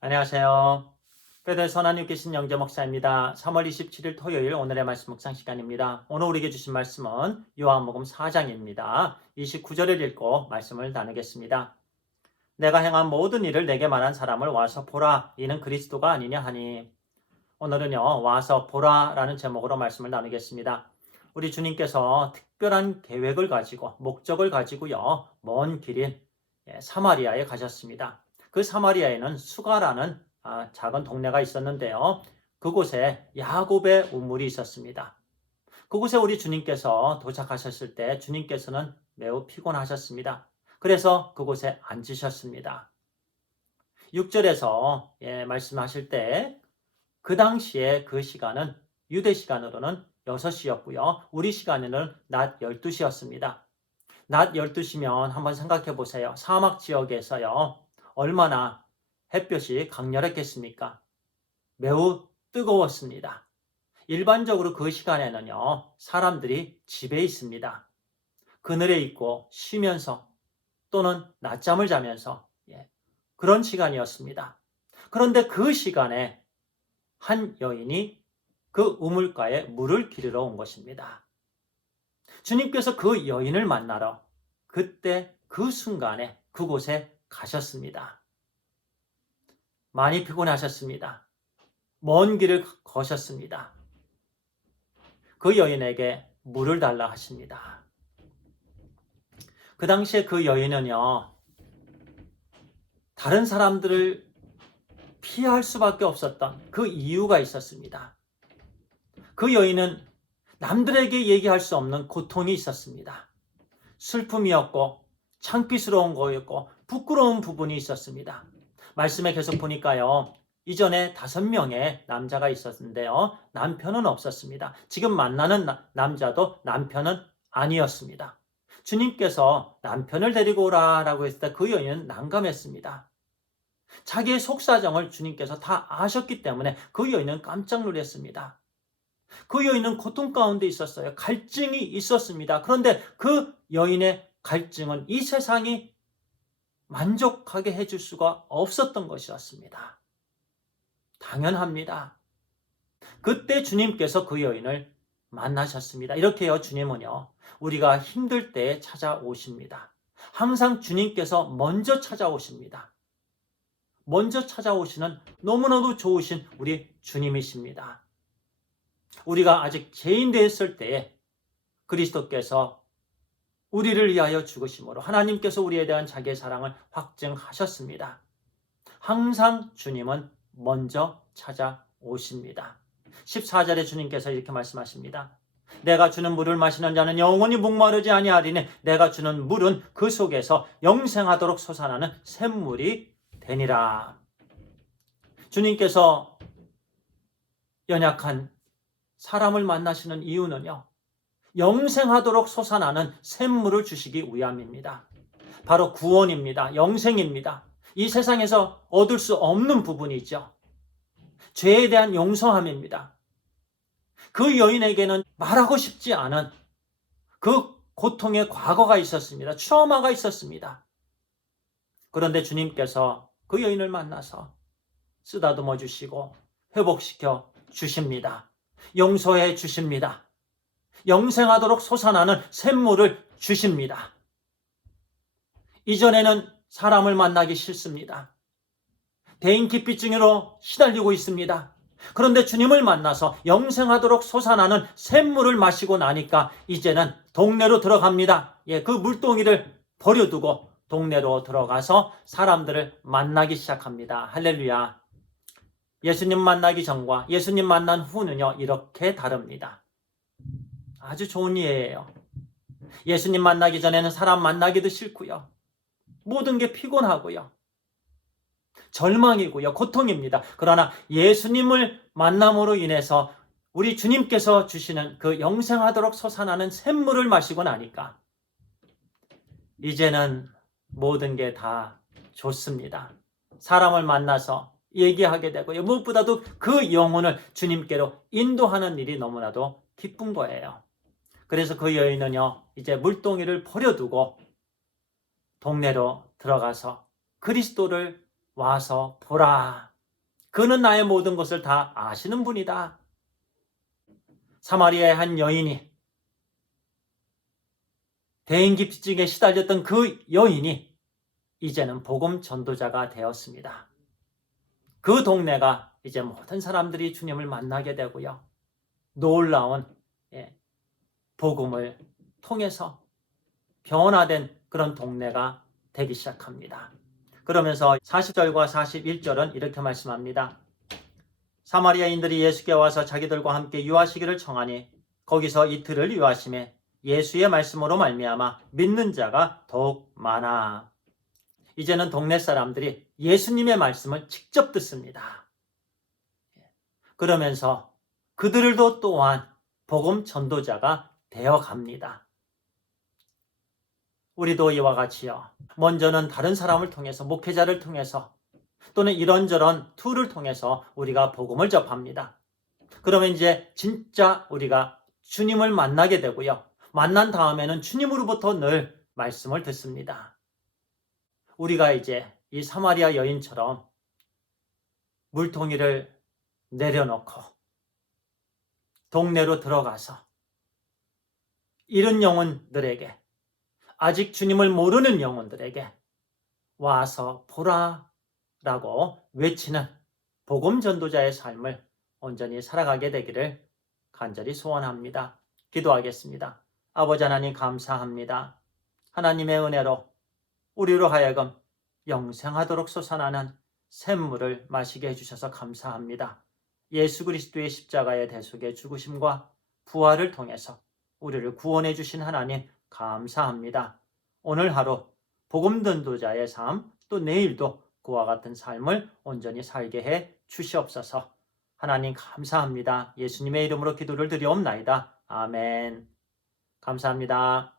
안녕하세요. 베델 선한 육계신 영재 목사입니다. 3월 27일 토요일 오늘의 말씀 묵상 시간입니다. 오늘 우리에게 주신 말씀은 요한복음 4장입니다. 29절을 읽고 말씀을 나누겠습니다. 내가 행한 모든 일을 내게 말한 사람을 와서 보라. 이는 그리스도가 아니냐 하니. 오늘은요, 와서 보라라는 제목으로 말씀을 나누겠습니다. 우리 주님께서 특별한 계획을 가지고 목적을 가지고요, 먼 길인 사마리아에 가셨습니다. 그 사마리아에는 수가라는 작은 동네가 있었는데요. 그곳에 야곱의 우물이 있었습니다. 그곳에 우리 주님께서 도착하셨을 때 주님께서는 매우 피곤하셨습니다. 그래서 그곳에 앉으셨습니다. 6절에서 말씀하실 때 그 당시에 그 시간은 유대 시간으로는 6시였고요. 우리 시간에는 낮 12시였습니다. 낮 12시면 한번 생각해 보세요. 사막 지역에서요. 얼마나 햇볕이 강렬했겠습니까? 매우 뜨거웠습니다. 일반적으로 그 시간에는요. 사람들이 집에 있습니다. 그늘에 있고 쉬면서 또는 낮잠을 자면서 그런 시간이었습니다. 그런데 그 시간에 한 여인이 그 우물가에 물을 기르러 온 것입니다. 주님께서 그 여인을 만나러 그때 그 순간에 그곳에 가셨습니다. 많이 피곤하셨습니다. 먼 길을 거셨습니다. 그 여인에게 물을 달라 하십니다. 그 당시에 그 여인은요, 다른 사람들을 피할 수밖에 없었던 그 이유가 있었습니다. 그 여인은 남들에게 얘기할 수 없는 고통이 있었습니다. 슬픔이었고 창피스러운 거였고 부끄러운 부분이 있었습니다. 말씀에 계속 보니까요. 이전에 5명의 남자가 있었는데요. 남편은 없었습니다. 지금 만나는 남자도 남편은 아니었습니다. 주님께서 남편을 데리고 오라라고 했을 때 그 여인은 난감했습니다. 자기의 속사정을 주님께서 다 아셨기 때문에 그 여인은 깜짝 놀랐습니다. 그 여인은 고통 가운데 있었어요. 갈증이 있었습니다. 그런데 그 여인의 갈증은 이 세상이 만족하게 해줄 수가 없었던 것이었습니다. 당연합니다. 그때 주님께서 그 여인을 만나셨습니다. 이렇게요, 주님은요, 우리가 힘들 때에 찾아오십니다. 항상 주님께서 먼저 찾아오십니다. 먼저 찾아오시는 너무나도 좋으신 우리 주님이십니다. 우리가 아직 죄인 되었을 때에 그리스도께서 우리를 위하여 죽으심으로 하나님께서 우리에 대한 자기의 사랑을 확증하셨습니다. 항상 주님은 먼저 찾아오십니다. 14절에 주님께서 이렇게 말씀하십니다. 내가 주는 물을 마시는 자는 영원히 목마르지 아니하리니 내가 주는 물은 그 속에서 영생하도록 솟아나는 샘물이 되니라. 주님께서 연약한 사람을 만나시는 이유는요. 영생하도록 솟아나는 샘물을 주시기 위함입니다. 바로 구원입니다. 영생입니다. 이 세상에서 얻을 수 없는 부분이죠. 죄에 대한 용서함입니다. 그 여인에게는 말하고 싶지 않은 그 고통의 과거가 있었습니다. 트라우마가 있었습니다. 그런데 주님께서 그 여인을 만나서 쓰다듬어 주시고 회복시켜 주십니다. 용서해 주십니다. 영생하도록 솟아나는 샘물을 주십니다. 이전에는 사람을 만나기 싫습니다. 대인기피증으로 시달리고 있습니다. 그런데 주님을 만나서 영생하도록 솟아나는 샘물을 마시고 나니까 이제는 동네로 들어갑니다. 그 물동이를 버려두고 동네로 들어가서 사람들을 만나기 시작합니다. 할렐루야. 예수님 만나기 전과 예수님 만난 후는요, 이렇게 다릅니다. 아주 좋은 예예요. 예수님 만나기 전에는 사람 만나기도 싫고요. 모든 게 피곤하고요. 절망이고요. 고통입니다. 그러나 예수님을 만남으로 인해서 우리 주님께서 주시는 그 영생하도록 솟아나는 샘물을 마시고 나니까 이제는 모든 게 다 좋습니다. 사람을 만나서 얘기하게 되고요. 무엇보다도 그 영혼을 주님께로 인도하는 일이 너무나도 기쁜 거예요. 그래서 그 여인은요, 이제 물동이를 버려두고 동네로 들어가서 그리스도를 와서 보라. 그는 나의 모든 것을 다 아시는 분이다. 사마리아의 한 여인이, 대인기피증에 시달렸던 그 여인이 이제는 복음 전도자가 되었습니다. 그 동네가 이제 모든 사람들이 주님을 만나게 되고요. 놀라운 복음을 통해서 변화된 그런 동네가 되기 시작합니다. 그러면서 40절과 41절은 이렇게 말씀합니다. 사마리아인들이 예수께 와서 자기들과 함께 유하시기를 청하니 거기서 이틀을 유하심에 예수의 말씀으로 말미암아 믿는 자가 더욱 많아. 이제는 동네 사람들이 예수님의 말씀을 직접 듣습니다. 그러면서 그들도 또한 복음 전도자가 되어 갑니다. 우리도 이와 같이요. 먼저는 다른 사람을 통해서, 목회자를 통해서, 또는 이런저런 툴을 통해서 우리가 복음을 접합니다. 그러면 이제 진짜 우리가 주님을 만나게 되고요. 만난 다음에는 주님으로부터 늘 말씀을 듣습니다. 우리가 이제 이 사마리아 여인처럼 물통이를 내려놓고 동네로 들어가서 이런 영혼들에게, 아직 주님을 모르는 영혼들에게 와서 보라 라고 외치는 복음 전도자의 삶을 온전히 살아가게 되기를 간절히 소원합니다. 기도하겠습니다. 아버지 하나님 감사합니다. 하나님의 은혜로 우리로 하여금 영생하도록 솟아나는 샘물을 마시게 해주셔서 감사합니다. 예수 그리스도의 십자가의 대속의 죽으심과 부활을 통해서 우리를 구원해 주신 하나님 감사합니다. 오늘 하루 복음 전도자의 삶, 또 내일도 그와 같은 삶을 온전히 살게 해 주시옵소서. 하나님 감사합니다. 예수님의 이름으로 기도를 드리옵나이다. 아멘. 감사합니다.